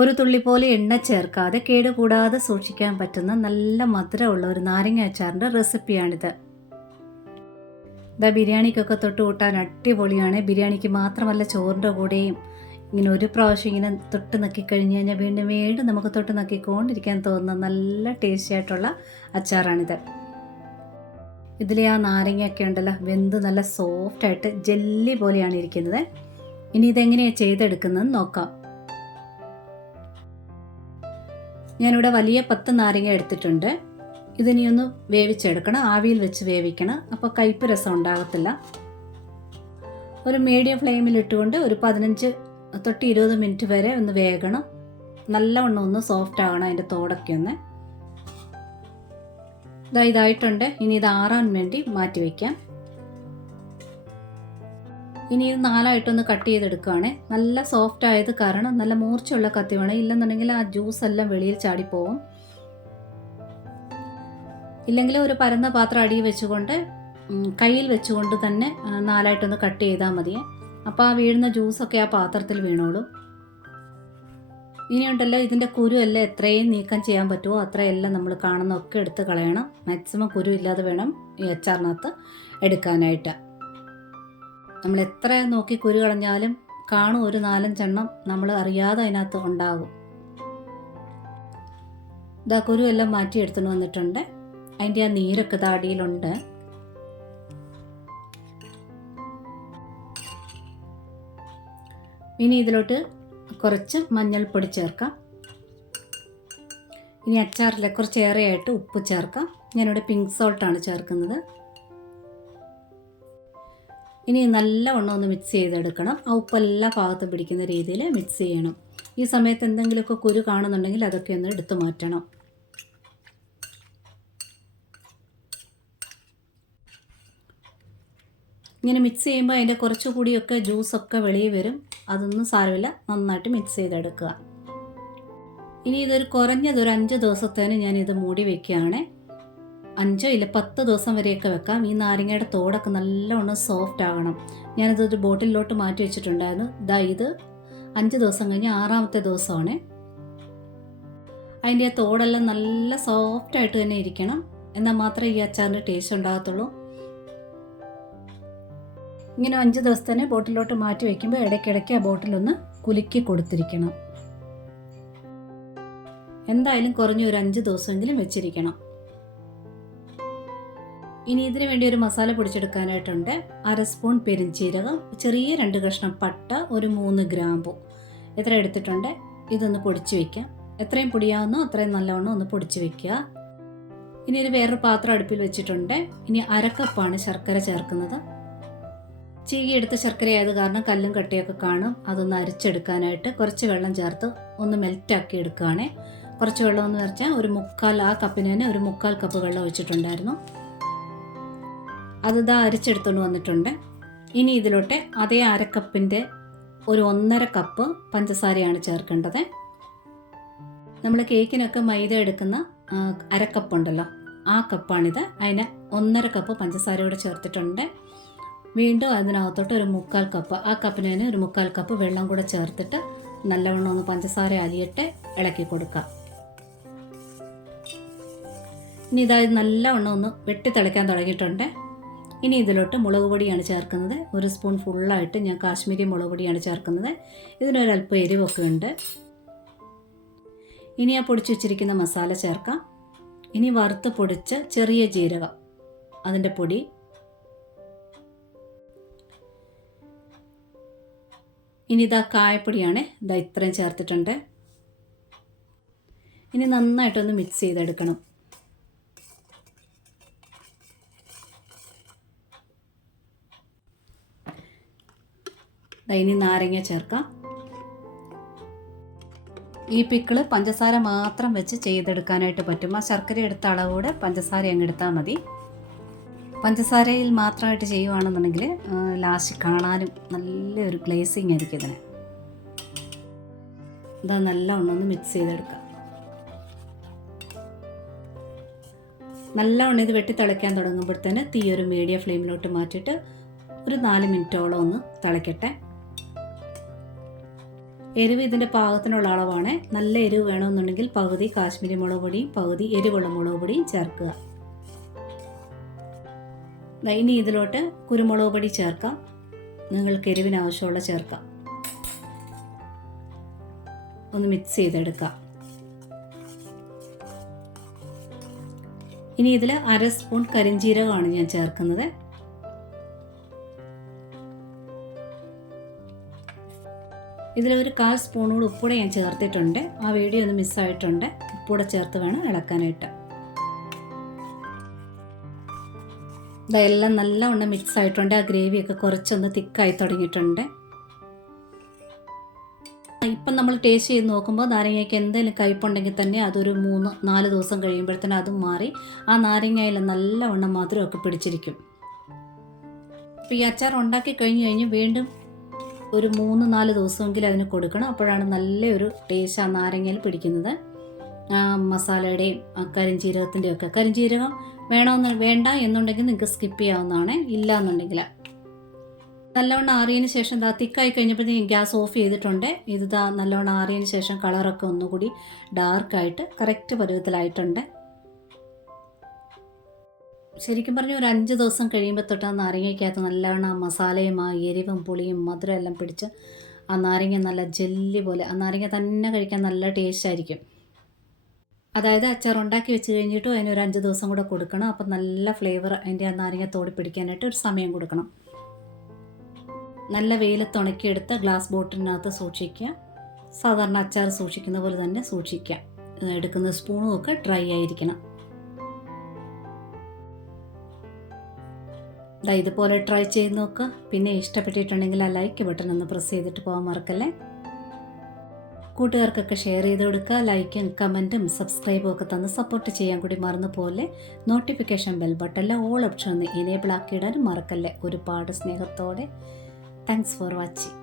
ഒരു തുള്ളി പോലെ എണ്ണ ചേർക്കാതെ കേടുകൂടാതെ സൂക്ഷിക്കാൻ പറ്റുന്ന നല്ല മധുരമുള്ള ഒരു നാരങ്ങ അച്ചാറിൻ്റെ റെസിപ്പിയാണിത്. ബിരിയാണിക്കൊക്കെ തൊട്ട് കൂട്ടാൻ അടിപൊളിയാണ്. ബിരിയാണിക്ക് മാത്രമല്ല, ചോറിൻ്റെ കൂടെയും ഇങ്ങനെ ഒരു പ്രാവശ്യം ഇങ്ങനെ തൊട്ട് നക്കിക്കഴിഞ്ഞ് കഴിഞ്ഞാൽ വീണ്ടും വീണ്ടും നമുക്ക് തൊട്ട് നക്കിക്കൊണ്ടിരിക്കാൻ തോന്നുന്ന നല്ല ടേസ്റ്റി ആയിട്ടുള്ള അച്ചാറാണിത്. ഇതിലെ ആ നാരങ്ങയൊക്കെ ഉണ്ടല്ലോ, വെന്ത് നല്ല സോഫ്റ്റായിട്ട് ജെല്ലി പോലെയാണ് ഇരിക്കുന്നത്. ഇനി ഇതെങ്ങനെയാണ് ചെയ്തെടുക്കുന്നതെന്ന് നോക്കാം. ഞാനിവിടെ വലിയ 10 നാരങ്ങ എടുത്തിട്ടുണ്ട്. ഇതിനി ഒന്ന് വേവിച്ചെടുക്കണം, ആവിയിൽ വെച്ച് വേവിക്കണം. അപ്പോൾ കയ്പ്പ് രസം ഉണ്ടാകത്തില്ല. ഒരു മീഡിയം ഫ്ലെയിമിൽ ഇട്ടുകൊണ്ട് ഒരു 15 തൊട്ട് 20 മിനിറ്റ് വരെ ഒന്ന് വേകണം. നല്ലവണ്ണം ഒന്ന് സോഫ്റ്റ് ആകണം, അതിൻ്റെ തോടൊക്കെ ഒന്ന്. ഇതായിട്ടുണ്ട്. ഇനി ഇത് ആറാൻ വേണ്ടി മാറ്റി വയ്ക്കാം. ഇനി ഇത് 4ആയിട്ടൊന്ന് കട്ട് ചെയ്തെടുക്കുകയാണ്. നല്ല സോഫ്റ്റ് ആയത് കാരണം നല്ല മൂർച്ചയുള്ള കത്തി വേണം, ഇല്ലെന്നുണ്ടെങ്കിൽ ആ ജ്യൂസ് എല്ലാം വെളിയിൽ ചാടിപ്പോവും. ഇല്ലെങ്കിൽ ഒരു പരന്ന പാത്രം അടിയിൽ വെച്ചുകൊണ്ട് കയ്യിൽ വെച്ചുകൊണ്ട് തന്നെ 4ആയിട്ടൊന്ന് കട്ട് ചെയ്താൽ മതി. അപ്പോൾ ആ വീഴുന്ന ജ്യൂസൊക്കെ ആ പാത്രത്തിൽ വീണോളും. ഇനിയുണ്ടല്ലോ, ഇതിൻ്റെ കുരു എല്ലാം എത്രയും നീക്കം ചെയ്യാൻ പറ്റുമോ അത്രയെല്ലാം നമ്മൾ കാണുന്നതൊക്കെ എടുത്ത് കളയണം. മാക്സിമം കുരു ഇല്ലാതെ വേണം ഈ അച്ചാറിനകത്ത് എടുക്കാനായിട്ട്. നമ്മൾ എത്ര നോക്കി കുരു കളഞ്ഞാലും കാണും ഒരു 4-5 എണ്ണം നമ്മൾ അറിയാതെ അതിനകത്ത് ഉണ്ടാകും. ഇതാ കുരു എല്ലാം മാറ്റി എടുത്തുകൊണ്ട് വന്നിട്ടുണ്ട്. അതിൻ്റെ ആ നീരൊക്കെ താടിയിലുണ്ട്. ഇനി ഇതിലോട്ട് കുറച്ച് മഞ്ഞൾപ്പൊടി ചേർക്കാം. ഇനി അച്ചാറിൽ കുറച്ച് ഏറെയായിട്ട് ഉപ്പ് ചേർക്കാം. ഞാനിവിടെ പിങ്ക് സോൾട്ടാണ് ചേർക്കുന്നത്. ഇനി നല്ലവണ്ണം ഒന്ന് മിക്സ് ചെയ്തെടുക്കണം. ആ ഉപ്പ് എല്ലാ ഭാഗത്തും പിടിക്കുന്ന രീതിയിൽ മിക്സ് ചെയ്യണം. ഈ സമയത്ത് എന്തെങ്കിലുമൊക്കെ കുരു കാണുന്നുണ്ടെങ്കിൽ അതൊക്കെ ഒന്ന് എടുത്തു മാറ്റണം. ഇങ്ങനെ മിക്സ് ചെയ്യുമ്പോൾ അതിൻ്റെ കുറച്ചുകൂടിയൊക്കെ ജ്യൂസൊക്കെ വെളിയിൽ വരും. അതൊന്നും സാരമില്ല, നന്നായിട്ട് മിക്സ് ചെയ്തെടുക്കുക. ഇനി ഇതൊരു കുറഞ്ഞത് ഒരു 5 ദിവസത്തേന് ഞാനിത് മൂടി വയ്ക്കുകയാണ്. 5 ഇല്ല 10 ദിവസം വരെയൊക്കെ വെക്കാം. ഈ നാരങ്ങയുടെ തോടൊക്കെ നല്ലവണ്ണം സോഫ്റ്റ് ആകണം. ഞാനിതൊരു ബോട്ടിലോട്ട് മാറ്റി വെച്ചിട്ടുണ്ടായിരുന്നു. ഇത് 5 ദിവസം കഴിഞ്ഞ് 6ാമത്തെ ദിവസമാണ്. അതിൻ്റെ തോടെല്ലാം നല്ല സോഫ്റ്റായിട്ട് തന്നെ ഇരിക്കണം. എന്നാൽ മാത്രമേ ഈ അച്ചാറിന് ടേസ്റ്റ് ഉണ്ടാകത്തുള്ളൂ. ഇങ്ങനെ 5 ദിവസത്തേന് ബോട്ടിലോട്ട് മാറ്റി വയ്ക്കുമ്പോൾ ഇടയ്ക്കിടയ്ക്ക് ആ ബോട്ടിലൊന്ന് കുലുക്കി കൊടുത്തിരിക്കണം. എന്തായാലും കുറഞ്ഞ ഒരു 5 ദിവസമെങ്കിലും വെച്ചിരിക്കണം. ഇനി ഇതിന് വേണ്ടി ഒരു മസാല പൊടിച്ചെടുക്കാനായിട്ടുണ്ട്. 1/2 സ്പൂൺ പെരിഞ്ചീരകം, ചെറിയ 2 കഷ്ണം പട്ട, ഒരു 3 ഗ്രാമ്പു ഇത്ര എടുത്തിട്ടുണ്ട്. ഇതൊന്ന് പൊടിച്ച് വയ്ക്കാം. എത്രയും പൊടിയാവുന്നോ അത്രയും നല്ലവണ്ണം ഒന്ന് പൊടിച്ച് വയ്ക്കുക. ഇനി ഒരു വേറൊരു പാത്രം അടുപ്പിൽ വെച്ചിട്ടുണ്ട്. ഇനി 1/2 കപ്പാണ് ശർക്കര ചേർക്കുന്നത്. ചീകി എടുത്ത ശർക്കര ആയത് കാരണം കല്ലും കട്ടയൊക്കെ കാണും. അതൊന്ന് അരിച്ചെടുക്കാനായിട്ട് കുറച്ച് വെള്ളം ചേർത്ത് ഒന്ന് മെൽറ്റാക്കി എടുക്കുകയാണ്. കുറച്ച് വെള്ളം എന്ന് വെച്ചാൽ ആ കപ്പിന് തന്നെ ഒരു 1/4 കപ്പ് വെള്ളം ഒഴിച്ചിട്ടുണ്ടായിരുന്നു. അത് അരിച്ചെടുത്തുകൊണ്ട് വന്നിട്ടുണ്ട്. ഇനി ഇതിലോട്ട് അതേ 1/2 കപ്പിൻ്റെ ഒരു 1.5 കപ്പ് പഞ്ചസാരയാണ് ചേർക്കേണ്ടത്. നമ്മൾ കേക്കിനൊക്കെ മൈദ എടുക്കുന്ന 1/2 കപ്പ് ഉണ്ടല്ലോ, ആ കപ്പാണിത്. അതിന് 1.5 കപ്പ് പഞ്ചസാര കൂടെ ചേർത്തിട്ടുണ്ട്. വീണ്ടും അതിനകത്തോട്ട് ഒരു 1/4 കപ്പ്, ആ കപ്പിന് തന്നെ ഒരു 1/4 കപ്പ് വെള്ളം കൂടെ ചേർത്തിട്ട് നല്ലവണ്ണം ഒന്ന് പഞ്ചസാര അലിയിട്ട് ഇളക്കി കൊടുക്കാം. ഇനി ഇതായത് നല്ലവണ്ണം ഒന്ന് വെട്ടി തിളയ്ക്കാൻ തുടങ്ങിയിട്ടുണ്ട്. ഇനി ഇതിലോട്ട് മുളക് പൊടിയാണ് ചേർക്കുന്നത്. 1 സ്പൂൺ ഫുള്ളായിട്ട് ഞാൻ കാശ്മീരി മുളക് പൊടിയാണ് ചേർക്കുന്നത്. ഇതിനൊരല്പം എരിവൊക്കെ ഉണ്ട്. ഇനി ആ പൊടിച്ച് വെച്ചിരിക്കുന്ന മസാല ചേർക്കാം. ഇനി വറുത്ത് പൊടിച്ച ചെറിയ ജീരകം, അതിൻ്റെ പൊടി, ഇനി ഇതാ കായപ്പൊടിയാണ്. ഇത്രയും ചേർത്തിട്ടുണ്ട്. ഇനി നന്നായിട്ടൊന്ന് മിക്സ് ചെയ്തെടുക്കണം. ഇനി നാരങ്ങ ചേർക്കാം. ഈ പിക്കിള് പഞ്ചസാര മാത്രം വെച്ച് ചെയ്തെടുക്കാനായിട്ട് പറ്റും. ആ ശർക്കര എടുത്ത അളവോടെ പഞ്ചസാര അങ്ങ് എടുത്താൽ മതി. പഞ്ചസാരയിൽ മാത്രമായിട്ട് ചെയ്യുകയാണെന്നുണ്ടെങ്കിൽ ലാസ്റ്റ് കാണാനും നല്ലൊരു ഗ്ലേസിങ് ആയിരിക്കും ഇതിന്. നല്ലവണ്ണം ഒന്ന് മിക്സ് ചെയ്തെടുക്കാം. നല്ലവണ്ണം ഇത് വെട്ടി തിളയ്ക്കാൻ തുടങ്ങുമ്പോഴത്തേന് തീ ഒരു മീഡിയം ഫ്ലെയിമിലോട്ട് മാറ്റിയിട്ട് ഒരു 4 മിനിറ്റോളം ഒന്ന് തിളയ്ക്കട്ടെ. എരിവ് ഇതിൻ്റെ പാകത്തിനുള്ള അളവാണ്. നല്ല എരിവ് വേണമെന്നുണ്ടെങ്കിൽ പകുതി കാശ്മീരി മുളക് പൊടിയും പകുതി എരിവുള്ള മുളക് പൊടിയും ചേർക്കുക. ഇനി ഇതിലോട്ട് കുരുമുളക് പൊടി ചേർക്കാം. നിങ്ങൾക്ക് എരിവിന് ആവശ്യമുള്ള ചേർക്കാം. ഒന്ന് മിക്സ് ചെയ്തെടുക്കാം. ഇനി ഇതിൽ 1/2 സ്പൂൺ കരിഞ്ജീരകമാണ് ഞാൻ ചേർക്കുന്നത്. ഇതിലൊരു 1/4 സ്പൂണോട് ഉപ്പൂടെ ഞാൻ ചേർത്തിട്ടുണ്ട്. ആ വീഡിയോ ഒന്ന് മിസ്സായിട്ടുണ്ട്. ഉപ്പൂടെ ചേർത്ത് വേണം ഇളക്കാനായിട്ട്. ഇതെല്ലാം നല്ലവണ്ണം മിക്സ് ആയിട്ടുണ്ട്. ആ ഗ്രേവിയൊക്കെ കുറച്ചൊന്ന് തിക്കായി തുടങ്ങിയിട്ടുണ്ട്. ഇപ്പം നമ്മൾ ടേസ്റ്റ് ചെയ്ത് നോക്കുമ്പോൾ നാരങ്ങയ്ക്ക് എന്തെങ്കിലും കയ്പുണ്ടെങ്കിൽ തന്നെ അതൊരു 3-4 ദിവസം കഴിയുമ്പോഴത്തേനും അതും മാറി ആ നാരങ്ങയിൽ നല്ലവണ്ണം മധുരമൊക്കെ പിടിച്ചിരിക്കും. അപ്പോൾ ഈ അച്ചാർ ഉണ്ടാക്കി കഴിഞ്ഞ് വീണ്ടും ഒരു 3-4 ദിവസമെങ്കിലും അതിന് കൊടുക്കണം. അപ്പോഴാണ് നല്ലൊരു ടേസ്റ്റ് ആ നാരങ്ങയിൽ പിടിക്കുന്നത്. ആ മസാലയുടെയും ആ കരിഞ്ജീരകത്തിൻ്റെയും ഒക്കെ. കരിഞ്ജീരകം വേണ്ട എന്നുണ്ടെങ്കിൽ നിങ്ങൾക്ക് സ്കിപ്പ് ചെയ്യാവുന്നതാണ്. ഇല്ല എന്നുണ്ടെങ്കിൽ നല്ലവണ്ണം ആറിയതിന് ശേഷം തിക്കായി കഴിഞ്ഞപ്പോഴത്തേക്കും ഗ്യാസ് ഓഫ് ചെയ്തിട്ടുണ്ട്. ഇത് നല്ലവണ്ണം ആറിയതിന് ശേഷം കളറൊക്കെ ഒന്നുകൂടി ഡാർക്കായിട്ട് കറക്റ്റ് പരുവത്തിലായിട്ടുണ്ട്. ശരിക്കും പറഞ്ഞാൽ ഒരു 5 ദിവസം കഴിയുമ്പോൾ തൊട്ട് ആ നാരങ്ങയ്ക്കകത്ത് നല്ലവണ്ണം ആ മസാലയും ആ എരിവും പുളിയും മധുരം എല്ലാം പിടിച്ച് ആ നാരങ്ങ നല്ല ജെല്ലി പോലെ, ആ നാരങ്ങ തന്നെ കഴിക്കാൻ നല്ല ടേസ്റ്റ് ആയിരിക്കും. അതായത് അച്ചാർ ഉണ്ടാക്കി വെച്ച് കഴിഞ്ഞിട്ടും അതിനൊരു 5 ദിവസം കൂടെ കൊടുക്കണം. അപ്പം നല്ല ഫ്ലേവർ അതിൻ്റെ ആ നാരങ്ങ തോടി പിടിക്കാനായിട്ട് ഒരു സമയം കൊടുക്കണം. നല്ല വെയിലത്ത് ഉണക്കിയെടുത്ത് ഗ്ലാസ് ബോട്ടിലിനകത്ത് സൂക്ഷിക്കുക. സാധാരണ അച്ചാർ സൂക്ഷിക്കുന്ന പോലെ തന്നെ സൂക്ഷിക്കുക. എടുക്കുന്ന സ്പൂണും ഒക്കെ ഡ്രൈ ആയിരിക്കണം. ഇതുപോലെ ട്രൈ ചെയ്ത് നോക്കുക. പിന്നെ ഇഷ്ടപ്പെട്ടിട്ടുണ്ടെങ്കിൽ ആ ലൈക്ക് ബട്ടൺ ഒന്ന് പ്രസ് ചെയ്തിട്ട് പോകാൻ മറക്കല്ലേ. കൂട്ടുകാർക്കൊക്കെ ഷെയർ ചെയ്ത് കൊടുക്കുക. ലൈക്കും കമൻറ്റും സബ്സ്ക്രൈബും ഒക്കെ തന്ന് സപ്പോർട്ട് ചെയ്യാൻ കൂടി മറന്നു പോലെ. നോട്ടിഫിക്കേഷൻ ബെൽ ബട്ടണിലെ ഓൾ ഓപ്ഷൻ ഒന്ന് എനേബിൾ ആക്കിയിടാനും മറക്കല്ലേ. ഒരുപാട് സ്നേഹത്തോടെ. Thanks for watching.